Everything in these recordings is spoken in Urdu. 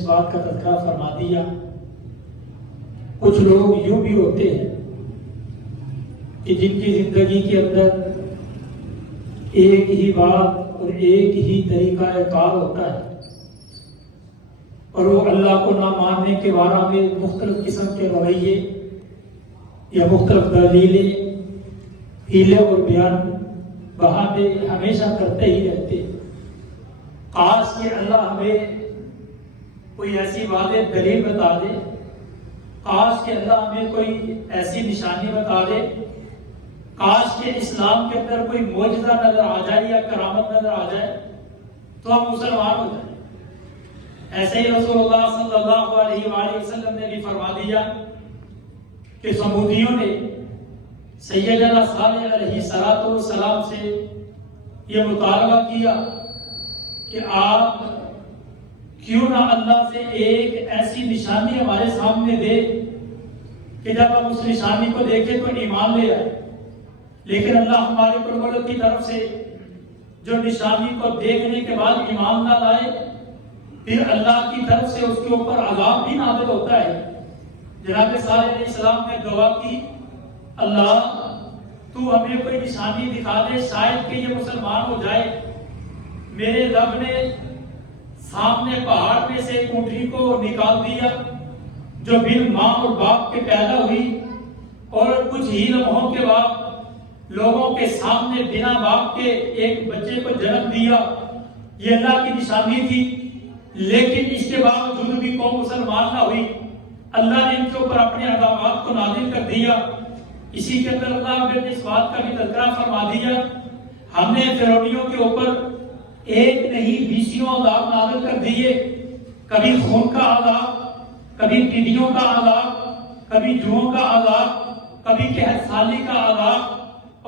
اس بات کا تذکرہ فرما دیا۔ کچھ لوگ یوں بھی ہوتے ہیں کہ جن کی زندگی کے اندر ایک ہی بات اور ایک ہی طریقہ کار ہوتا ہے، اور وہ اللہ کو نہ ماننے کے بارے میں مختلف قسم کے رویے یا مختلف دلیلیں، ہیلے اور بیان بہانے ہمیشہ کرتے ہی رہتے ہیں۔ کاش کہ اللہ ہمیں کوئی ایسی واضح دلیل بتا دے، کاش کہ اللہ ہمیں کوئی ایسی نشانی بتا دے، کاش کہ اسلام کے اندر کوئی معجزہ نظر آ جائے یا کرامت نظر آ جائے تو ہم مسلمان ہو جائیں۔ ایسے ہی رسول اللہ صلی اللہ علیہ وآلہ وسلم نے بھی فرما دیا کہ سمودیوں نے سیدنا صالح علیہ السلام سے یہ مطالبہ کیا کہ آپ کیوں نہ اللہ سے ایک ایسی نشانی ہمارے سامنے دے کہ جب ہم اس نشانی کو دیکھیں تو ایمان لے آئے، لیکن اللہ ہمارے پروردگار کی طرف سے جو نشانی کو دیکھنے کے بعد ایمان نہ لائے، پھر اللہ کی طرف سے اس کے اوپر عذاب بھی نازل ہوتا ہے۔ جناب صالح علیہ السلام نے دعا کی، اللہ تو ہمیں کوئی نشانی دکھا دے، شاید کہ یہ مسلمان ہو جائے۔ میرے رب نے سامنے پہاڑ میں سے ایک اونٹنی کو نکال دیا جو بن ماں اور باپ کے پیدا ہوئی، اور کچھ ہی لمحوں کے بعد لوگوں کے سامنے بنا باپ کے ایک بچے کو جنم دیا۔ یہ اللہ کی نشانی تھی، لیکن اس کے باوجود بھی قوم مسلمان نہ ہوئی۔ اللہ نے ان کے اوپر اپنے عذابات کو نازل کر دیا۔ اسی کے اندر اللہ نے اس بات کا بھی تذکرہ فرما دیا، ہم نے فرعونیوں کے اوپر ایک نہیں 20 عذاب نازل کر دیے، کبھی خون کا عذاب، کبھی ٹڈیوں کا عذاب، کبھی جوؤں کا عذاب، کبھی قحط سالی کا عذاب،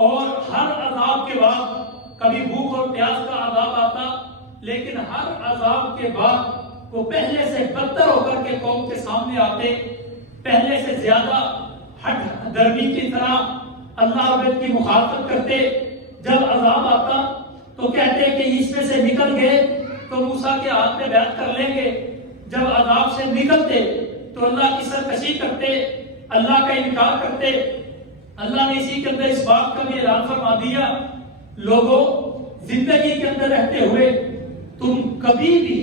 اور ہر عذاب کے بعد کبھی بھوک اور پیاس کا عذاب آتا، لیکن ہر عذاب کے بعد وہ پہلے سے بدتر ہو کر کے قوم کے سامنے آتے، پہلے سے زیادہ ہٹ درمی کی طرح اللہ رب کی مخالفت کرتے۔ جب عذاب آتا تو کہتے کہ اس میں سے نکل گئے تو موسیٰ کے ہاتھ میں بیعت کر لیں گے، جب عذاب سے نکلتے تو اللہ کی سرکشی کرتے، اللہ کا انکار کرتے۔ اللہ نے اسی کے اندر اس بات کا بھی اعلان فرما دیا، لوگوں زندگی کے اندر رہتے ہوئے تم کبھی بھی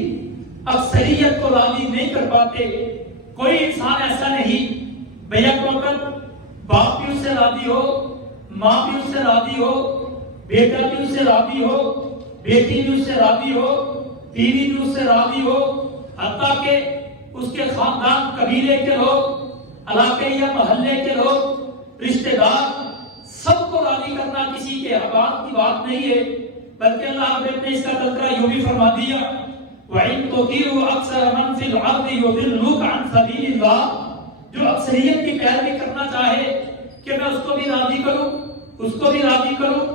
اکثریت کو راضی نہیں کر پاتے۔ کوئی انسان ایسا نہیں بیک وقت باپ بھی اس سے راضی ہو، ماں بھی اس سے راضی ہو، بیٹا بھی اس سے راضی ہو، بیٹی بھی اس سے راضی ہو، بیوی بھی اس سے راضی ہو، حتیٰ کہ اس کے خاندان قبیلے کے لوگ، علاقے یا محلے کے لوگ، رشتہ دار، سب کو راضی کرنا کسی کے بات کی بات نہیں ہے، بلکہ اللہ نے اس کا تذکرہ یوں بھی فرما دیا، وَإِن تُطِيعُوا أَكْثَرَ مَن فِي الْأَرْضِ يُضِلُّوكَ عَن سَبِيلِ اللَّهِ، جو اکثریت کی پیروی کرنا چاہے کہ میں اس کو بھی راضی کروں، اس کو بھی راضی کروں،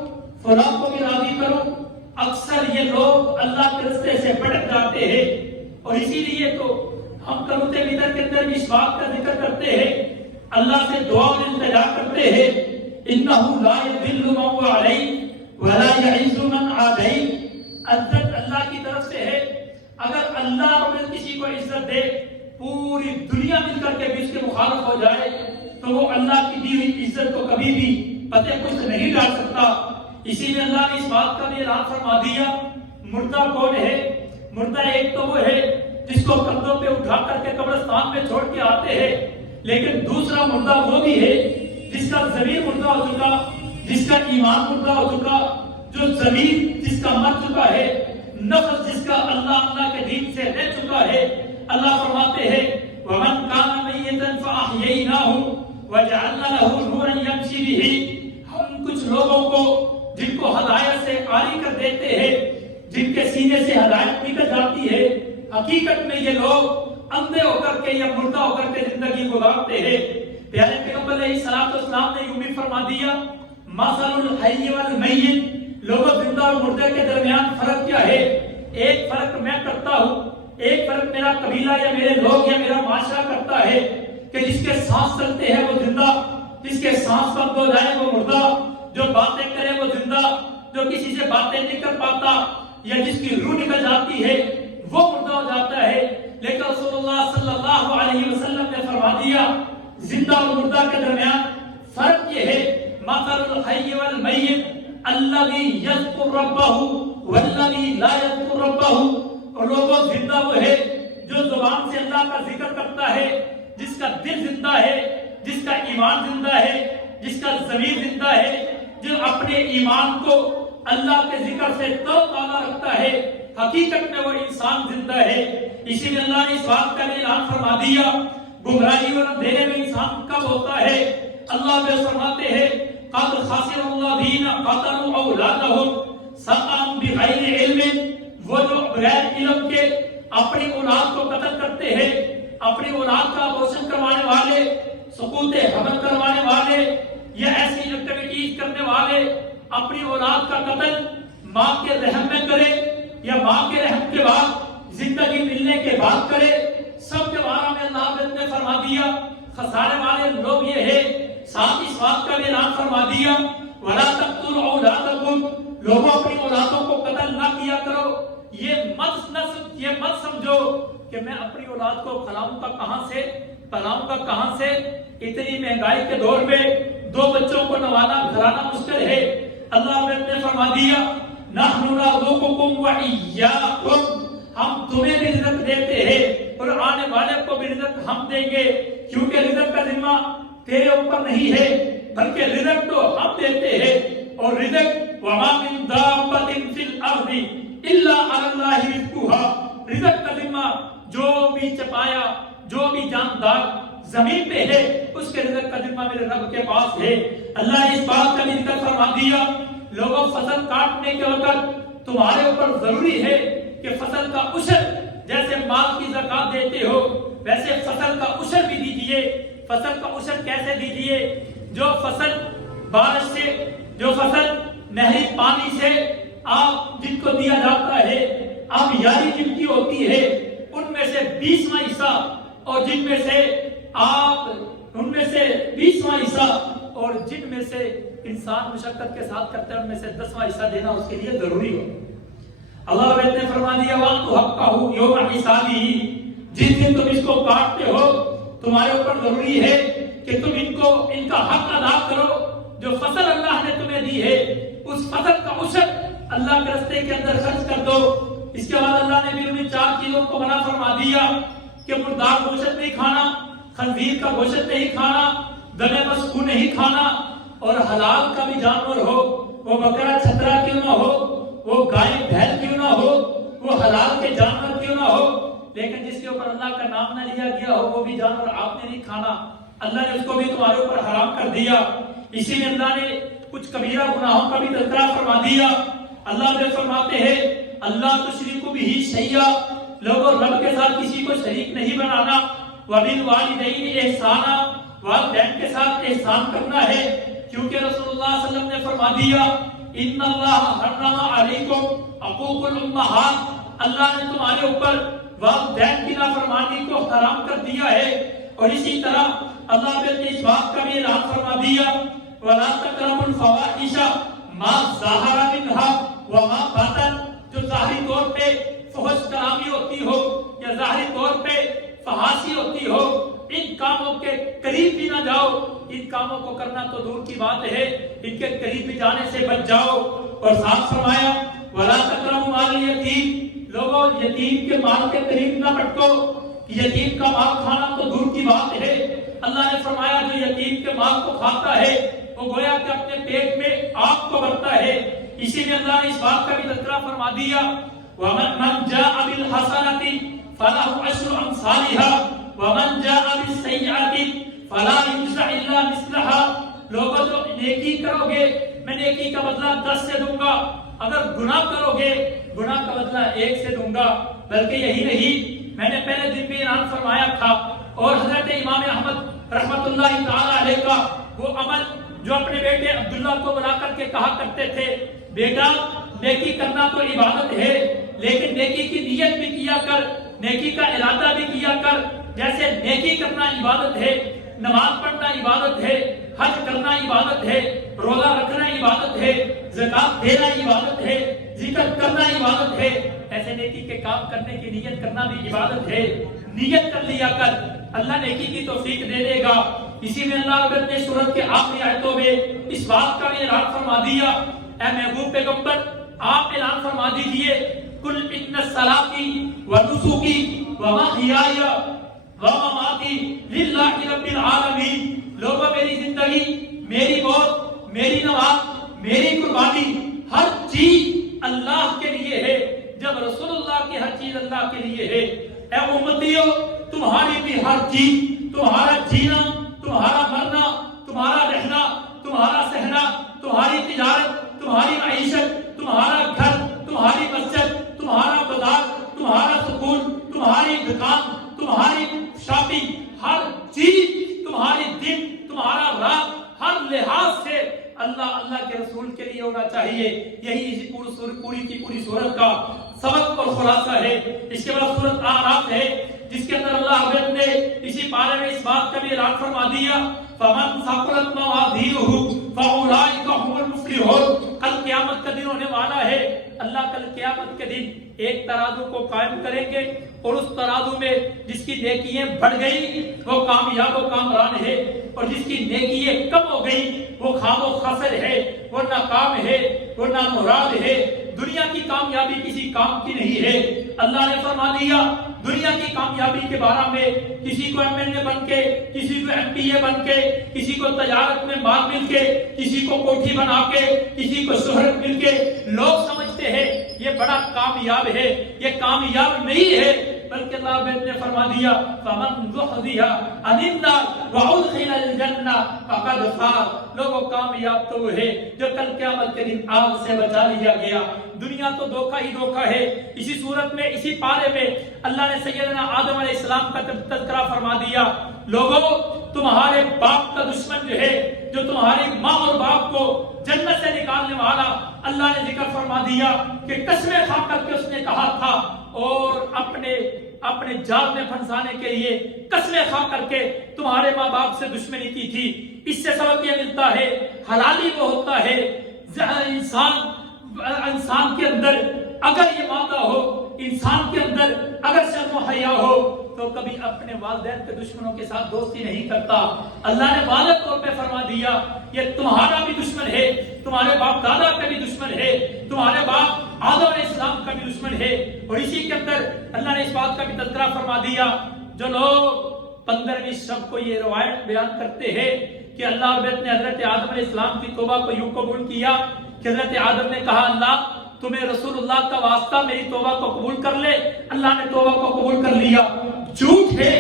فلاں کو بھی راضی کروں، اکثر یہ لوگ اللہ کے راستے سے بھٹک جاتے ہیں۔ اور اسی لیے تو ہم قنوت وتر کے اندر اس بات کا ذکر کرتے ہیں، اللہ سے دعا اور التجا کرتے ہیں، إِنَّهُ لَا يَذِلُّ مَن وَعَلَيْهِ وَلَا يَعِزُّ مَن عَادَيْهِ۔ عزت اللہ کی طرف سے ہے، اگر اللہ رب کسی کو عزت دے، پوری دنیا مل کر کے بھی اس کے مخالف ہو جائے تو وہ اللہ کی دی ہوئی عزت کو کبھی بھی پتے پشت نہیں ڈال سکتا۔ اسی لیے اللہ نے اس بات کا بھی اعلان فرما دیا، مردہ کون ہے؟ مردہ ایک تو وہ ہے جس کو کندھوں پہ اٹھا کر کے قبرستان میں چھوڑ کے آتے ہیں، لیکن دوسرا مردہ وہ بھی ہے جس کا ضمیر مردہ ہو چکا، جس کا ایمان مردہ ہو چکا، جو ضمیر جس کا مر چکا ہے، نفس جس کا اللہ کے دین سے رہ چکا ہے۔ اللہ فرماتے ہیں وَمَنْ كَانَ مَيِّتًا فَأَحْيَيْنَاهُ وَجَعَلْنَا لَهُ نُورًا يَمْشِي بِهِ۔ ہم کچھ لوگوں کو جن کو ہدایت سے عاری کر دیتے ہیں، جن کے سینے سے ہدایت نکل جاتی ہے، حقیقت میں یہ لوگ اندھے ہو کر کے یا مردہ ہو کر کے زندگی گزارتے ہیں۔ پیارے پیغمبر علیہ السلام نے یوں بھی فرما دیا، مَثَلُ الْحَيِّ وَالْمَيِّتِ، لوگوں زندہ اور مردے کے درمیان فرق کیا ہے؟ ایک فرق میں کرتا ہوں، ایک فرق میرا قبیلہ یا میرے لوگ یا میرا معاشرہ کرتا ہے کہ جس کے سانس چلتے ہیں وہ زندہ، جس کے سانس بند ہو جائے وہ مردہ، جو باتیں کرے وہ زندہ، جو کسی سے باتیں نہیں کر پاتا یا جس کی روح نکل جاتی ہے وہ مردہ ہو جاتا ہے۔ لیکن رسول اللہ صلی اللہ علیہ وسلم نے فرما دیا زندہ اور مردہ کے درمیان فرق یہ ہے مثل الحی والمیت الذی یذکر ربہ والذی لا یذکر ربہ. اور لوگوں زندہ وہ ہے جو زبان سے اللہ کا ذکر کرتا ہے، جس کا دل زندہ ہے، جس کا ایمان زندہ ہے، جس کا ضمیر زندہ ہے، جو اپنے ایمان کو اللہ کے ذکر سے تازہ رکھتا ہے. حقیقت میں وہ انسان زندہ ہے. اسی میں اللہ نے اس بات کا اعلان فرما دیا گمراہی اور اندھیرے میں انسان کب ہوتا ہے. اللہ بے فرماتے ہیں قد خسر الذین قتلوا اولادهم سقام بغیر علم. وہ جو بغیر علم کے اپنی اولاد کو قتل کرتے ہیں، اپنی اولاد کا ابورشن کروانے والے، سقوط حمل کروانے والے یا ایسی ایکٹیویٹیز کرنے والے اپنی اولاد کا قتل ماں کے رحم میں کرے یا ماں کے رحم کے بعد زندگی ملنے کے بعد کرے، سب کے بارے میں اللہ نے فرما دیا خسارے والے لوگ یہ ہے. ساتھ اس بات کا بھی اعلان فرما دیا وَلَا تَقْتُلُوا أَوْلَادَكُمْ. لوگوں اپنی اولادوں کو قتل نہ کیا کرو. یہ مت سمجھو کہ میں اپنی اولاد کو کھلاؤں گا کہاں سے. اتنی مہنگائی کے دور میں 2 بچوں کو نوانا گھرانا مشکل ہے. اللہ نے فرما دیا نحن نرزقکم وإیاکم. ہم تمہیں بھی رزق دیتے ہیں اور آنے والے کو بھی رزق ہم دیں گے، کیونکہ رزق کا ذمہ تیرے اوپر نہیں ہے بلکہ رزق تو ہم دیتے ہیں. اور رزق وما من دابۃ فی الارض الا علی اللہ رزقها. رزق کا ذمہ جو بھی چپایا، جو بھی جاندار زمین پہ ہے، اس کے رزق کا ذمہ میرے رب کے پاس ہے. اللہ نے اس بات کا بھی ذکر فرما دیا لوگوں فصل کاٹنے کے وقت تمہارے اوپر ضروری ہے کہ فصل کا عشر جیسے مال کی زکات دیتے ہو ویسے فصل کا عشر بھی دیجئے. فصل کا عشر کیسے دیجئے؟ جو فصل بارش سے، جو فصل نہری پانی سے آپ جن کو دیا جاتا ہے، اب یاری جن کی ہوتی ہے ان میں سے 20واں حصہ، اور جن میں سے آپ ان میں سے 20واں حصہ، اور جن میں سے انسان مشقت کے ساتھ کرتا ہے ان میں سے 10واں حصہ دینا اس کے لیے ضروری ہو. اللہ نے فرما دیا وَأَنْتُ حَقَّهُ يَوْمَ حِسَابِهِ. جس دن تم اس کو کاٹتے ہو تمہارے اوپر ضروری ہے کہ تم ان کا حق ادا کرو. جو فصل اللہ نے تمہیں دی ہے اس فصل کا عشر اللہ کے راستے کے اندر خرچ کر دو. اس کے بعد اللہ نے بھی انہیں 4 چیزوں کو منع فرما دیا کہ مردار گوشت نہیں کھانا، خنزیر کا گوشت نہیں کھانا، دم مسفوح نہیں کھانا، اور حلال کا بھی جانور ہو، وہ بکرا چھترا کیوں نہ ہو، وہ گائے بھیڑ کیوں نہ ہو، وہ حلال کے جانور کیوں نہ ہو، لیکن جس کے اوپر اللہ کا نام نہ لیا گیا ہو وہ بھی جانور آپ نے نہیں کھانا. اللہ نے اس کو بھی تمہارے اوپر حرام کر دیا. اسی میں اللہ نے کچھ کبیرہ گناہوں کا بھی تذکرہ فرما دیا. اللہ نے فرماتے ہیں اللہ تشرکوا بہ شیئا. لوگوں رب کے ساتھ کسی کو شریک نہیں بنانا. وبالوالدین احسانا. والدین کے ساتھ احسان کرنا ہے، کیونکہ رسول اللہ صلی اللہ علیہ وسلم نے فرما دیا ان اللہ حرم علیکم عقوق الامہات. اللہ نے تمہارے اوپر والدین کی نافرمانی کو حرام کر دیا ہے. اور اسی طرح اللہ نے اس بات کا بھی اعلان فرما دیا وَلَا تَقْرَبُوا الْفَوَاحِشَ مَا ظَهَرَ مِنْهَا وَمَا بَطَنَ. جو ظاہری طور پہ فحش کلامی ہوتی ہو یا ظاہری طور پہ فحاشی ہوتی ہو، ان کاموں کے قریب بھی نہ جاؤ. ان کاموں کو کرنا تو دور کی بات ہے، ان کے قریب بھی جانے سے بچ جاؤ. اور ساتھ فرمایا وَلَا تَقْرَبُوا مَالَ الْيَتِيمِ. لوگوں یتیم کے مال کے قریب نہ بھٹکو. یتیم کا مال کھانا تو دور کی بات ہے. اللہ نے فرمایا جو یتیم کے مال کو کھاتا ہے وہ گویا کہ اپنے پیٹ میں آگ کو بھرتا ہے. اسی لیے اللہ نے اس بات کا بھی تذکرہ فرما دیا وَمَنْ جَاءَ بِالْحَسَنَةِ فَلَهُ عَشْرُ أَمْثَالِهَا وَمَنْ جَاءَ بِالسَّيِّئَةِ فَلَا يُجْزَى إِلَّا مِثْلَهَا. لوگوں جو نیکی کرو گے میں نیکی کا بدلہ 10 سے دوں گا، اگر گناہ کرو گے گناہ کا بدلہ 1 سے دوں گا. بلکہ یہی نہیں، میں نے پہلے دن بھی اعلان فرمایا تھا اور حضرت امام احمد رحمت اللہ تعالی علیہ کا وہ عمل جو اپنے بیٹے عبداللہ کو بلا کر کے کہا کرتے تھے بیٹا نیکی کرنا تو عبادت ہے لیکن نیکی کی نیت بھی کیا کر، نیکی کا ارادہ بھی کیا کر. جیسے نیکی کرنا عبادت ہے، نماز پڑھنا عبادت ہے، حج کرنا عبادت ہے، روزہ رکھنا عبادت ہے، زکات دینا عبادت ہے، ذکر کرنا عبادت ہے، ایسے نیکی کے کام کرنے کی نیت کرنا بھی عبادت ہے۔ نیت کر لیا کر، اللہ نیکی کی توفیق دے دے گا۔ اسی میں اللہ رب نے سورت کے آخری آیتوں میں اس بات کا بھی اعلان فرما دیا، اے محبوب پیغمبر آپ اعلان فرما دیجئے، قل ان صلاتی و نسکی و محیای و مماتی للہ رب العالمین۔ لوگوں میری زندگی، میری موت، میری نماز، میری قربانی، ہر چیز اللہ کے لیے ہے۔ جب رسول اللہ کی ہر چیز اللہ کے لیے ہے، اے امتیو تمہاری بھی ہر چیز، تمہارا جینا، تمہارا مرنا، تمہارا رہنا، تمہارا سہنا، تمہاری تجارت، تمہاری معیشت، تمہارا گھر، تمہاری مسجد، تمہارا بازار، تمہارا سکون، تمہاری دکان، تمہاری شاپنگ، ہر چیز، تمہاری دن، تمہارا رات، ہر لحاظ سے اللہ کے رسول کے لیے ہونا چاہیے۔ یہی اسی پوری کی پوری سورت کا سبق اور خلاصہ ہے۔ اس کے بعد سورت اعراف ہے، جس کے اندر اللہ حضرت نے اسی پارے میں اس بات کا بھی اعلان فرما دیا، فمن ثقلت موازینہ فاولئک هم المفلحون۔ کل قیامت کا دن ہونے والا ہے، اللہ کل قیامت کے دن ایک ترازو کو قائم کریں گے، اور اس ترازو میں جس کی نیکیاں بڑھ گئی وہ کامیاب و کامران ہے، اور جس کی نیکیاں کم ہو گئی وہ خام و خسر ہے، وہ ناکام ہے، وہ نامراد ہے۔ دنیا کی کامیابی کسی کام کی نہیں ہے۔ اللہ نے فرما دیا دنیا کی کامیابی کے بارے میں، کسی کو ایم این اے بن کے، کسی کو ایم پی اے بن کے، کسی کو تجارت میں مال مل کے، کسی کو کوٹھی بنا کے، کسی کو شہرت مل کے، لوگ سمجھتے ہیں یہ بڑا کامیاب ہے۔ یہ کامیاب نہیں ہے، بلکہ اللہ نے فرما دیا فمن زحزح عن النار وادخل الجنہ فقد فاز۔ لوگوں کامیاب تو وہ ہے جو کل قیامت کے دن آگ سے بچا لیا گیا۔ دنیا تو دھوکہ ہی دھوکہ ہے۔ اسی صورت میں، اسی پارے میں اللہ نے سیدنا آدم علیہ السلام کا تذکرہ فرما دیا، لوگوں تمہارے باپ کا دشمن جو ہے، جو تمہاری ماں اور باپ کو جنت سے نکالنے والا، اللہ نے ذکر فرما دیا کہ قسمیں کھا کر کے اس نے کہا تھا، اور اپنے جال میں پھنسانے کے لیے قسمیں کھا کر کے تمہارے ماں باپ سے دشمنی کی تھی۔ اس سے سبق یہ ملتا ہے حلالی وہ ہوتا ہے انسان کے اندر اگر یہ مادہ ہو، انسان کے اندر اگر شرم و حیا ہو تو کبھی اپنے والدین کے دشمنوں کے ساتھ دوستی نہیں کرتا۔ اللہ نے واضح طور پہ فرما دیا یہ تمہارا بھی دشمن ہے، تمہارے باپ دادا کا بھی دشمن ہے، تمہارے باپ آدم علیہ السلام کا بھی دشمن ہے۔ اور اسی کے اندر اللہ نے اس بات کا بھی تذکرہ فرما دیا، جو لوگ 15ویں شب کو یہ روایت بیان کرتے ہیں کہ اللہ رب نے حضرت آدم علیہ السلام کی توبہ کو یوں قبول کیا کہ حضرت آدم نے کہا اللہ تمہیں رسول اللہ کا واسطہ میری توبہ کو قبول کر لے۔ اللہ نے توبہ کو قبول کر لیا۔ جھوٹ ہے،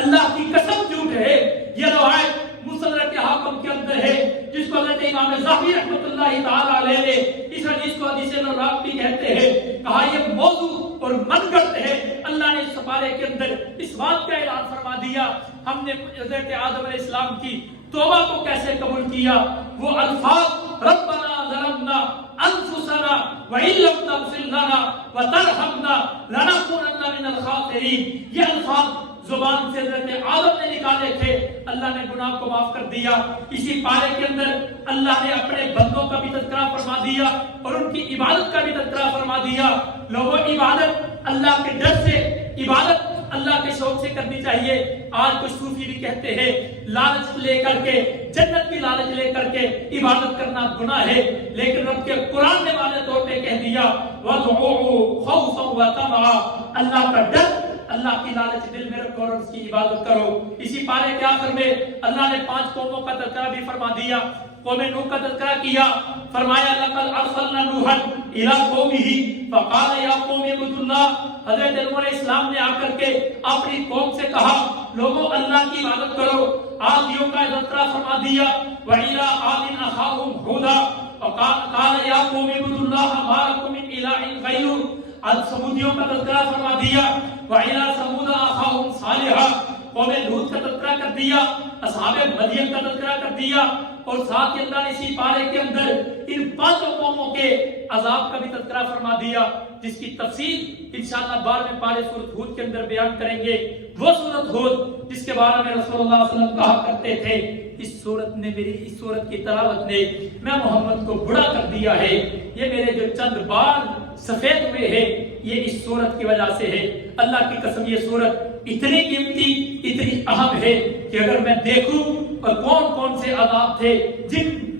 اللہ کی قسم جھوٹ ہے۔ یہ روایت مستدرک حاکم کے اندر ہے، جس کو حضرت امام ظاہری رحمۃ اللہ تعالی علیہ نے اس حدیث کو حدیث نراق بھی کہتے ہیں، کہا یہ موضوع اور من گڑت ہے۔ اللہ نے اس سپارے کے اندر اس بات کا اعلان فرما دیا ہم نے حضرت آدم علیہ السلام کی توبہ کو کیسے قبول کیا۔ وہ الفاظ ربنا ظلمنا انفسنا وان لم تغفر لنا وترحمنا لنكونن من الخاسرین، یہ الفاظ زبان سے حضرت آدم نے نکالے تھے، اللہ نے گناہ کو معاف کر دیا۔ اسی پارے کے اندر اللہ نے اپنے بندوں کا بھی تذکرہ فرما دیا اور ان کی عبادت کا بھی تذکرہ فرما دیا۔ لوگوں عبادت اللہ کے ڈر سے، عبادت اللہ کے شوق سے کرنی چاہیے۔ آج کچھ صوفی بھی کہتے ہیں لالچ لے کر کے، جنت کی لالچ لے کر کے عبادت کرنا گناہ ہے، لیکن رب کے قرآن نے واضح طور پہ کہہ دیا وَادْعُوهُ خَوْفًا وَطَمَعًا، اللہ کا ڈر، اللہ کی لالچ دل میں رکھو اور اس کی عبادت کرو۔ اسی پارے کے آخر میں اللہ نے 5 قوموں کا تذکرہ بھی فرما دیا۔ قوم نوح کا تذکرہ کیا، فرمایا لَقَدْ أَرْسَلْنَا نُوحًا إِلَىٰ قَوْمِهِ فَقَالَ يَا قَوْمِ اعْبُدُوا اللَّهَ۔ حضرت نوح علیہ السلام نے آ کر کے اپنی قوم سے کہا لوگوں اللہ کی عبادت کرو۔ عادیوں کا تذکرہ فرما دیا وَإِلَىٰ عَادٍ أَخَاهُمْ هُودًا فَقَالَ يَا قَوْمِ اعْبُدُوا اللَّهَ مَا لَكُم مِّنْ إِلَٰهٍ غَيْرُهُ۔ اب سمودیوں کا تذکرہ فرما دیا وَإِلَىٰ ثَمُودَ أَخَاهُمْ صَالِحًا۔ قوم لوط کا تذکرہ کر دیا، اصحاب مدین کا تذکرہ کر دیا، اور ساتھ ہی اللہ نے اسی پارے کے اندر ان 5 قوموں کے عذاب کا بھی تذکرہ فرما دیا۔ جس کی تفصیل انشاءاللہ 12ویں پارے سورۃ ہود کے اندر بیان کریں گے. وہ سورۃ ہود جس کے بارے میں رسول اللہ صلی اللہ علیہ وسلم کہا کرتے تھے اس سورت کی تلاوت نے میں محمد کو بڑا کر دیا ہے. یہ میرے جو چند بال سفید ہوئے ہیں یہ اس سورت کی وجہ سے ہے. اللہ کی قسم یہ سورت اتنی قیمتی اتنی اہم ہے کہ اگر میں دیکھوں اور کون کون سے عذاب تھے,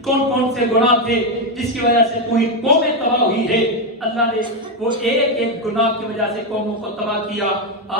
کون کون سے گناہ تھے جس کی وجہ سے پوری قومیں تباہ ہوئی ہے, اللہ نے وہ ایک ایک گناہ کی وجہ سے قوموں کو تباہ کیا,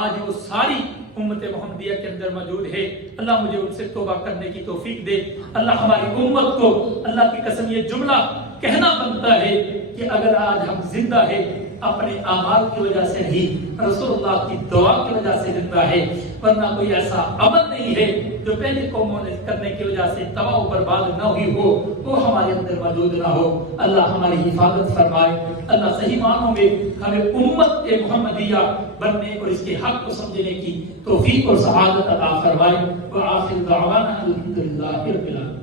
آج وہ ساری امت محمدیہ کے اندر موجود ہے. اللہ مجھے ان سے توبہ کرنے کی توفیق دے. اللہ ہماری امت کو, اللہ کی قسم یہ جملہ کہنا بنتا ہے کہ اگر آج ہم زندہ ہیں اپنے اعمال کی وجہ سے نہیں, رسول اللہ کی دعا کی وجہ سے زندہ ہے, ورنہ کوئی ایسا عمل نہیں ہے جو پہلے قوموں نے کرنے کی وجہ سے تباہ و برباد نہ ہوئی ہو, وہ ہمارے اندر موجود نہ ہو. اللہ ہماری حفاظت فرمائے. اللہ صحیح معنوں میں ہمیں امت محمدیہ بننے اور اس کے حق کو سمجھنے کی توفیق اور سعادت عطا فرمائے. وآخر دعوانا الحمدللہ رب العالمین.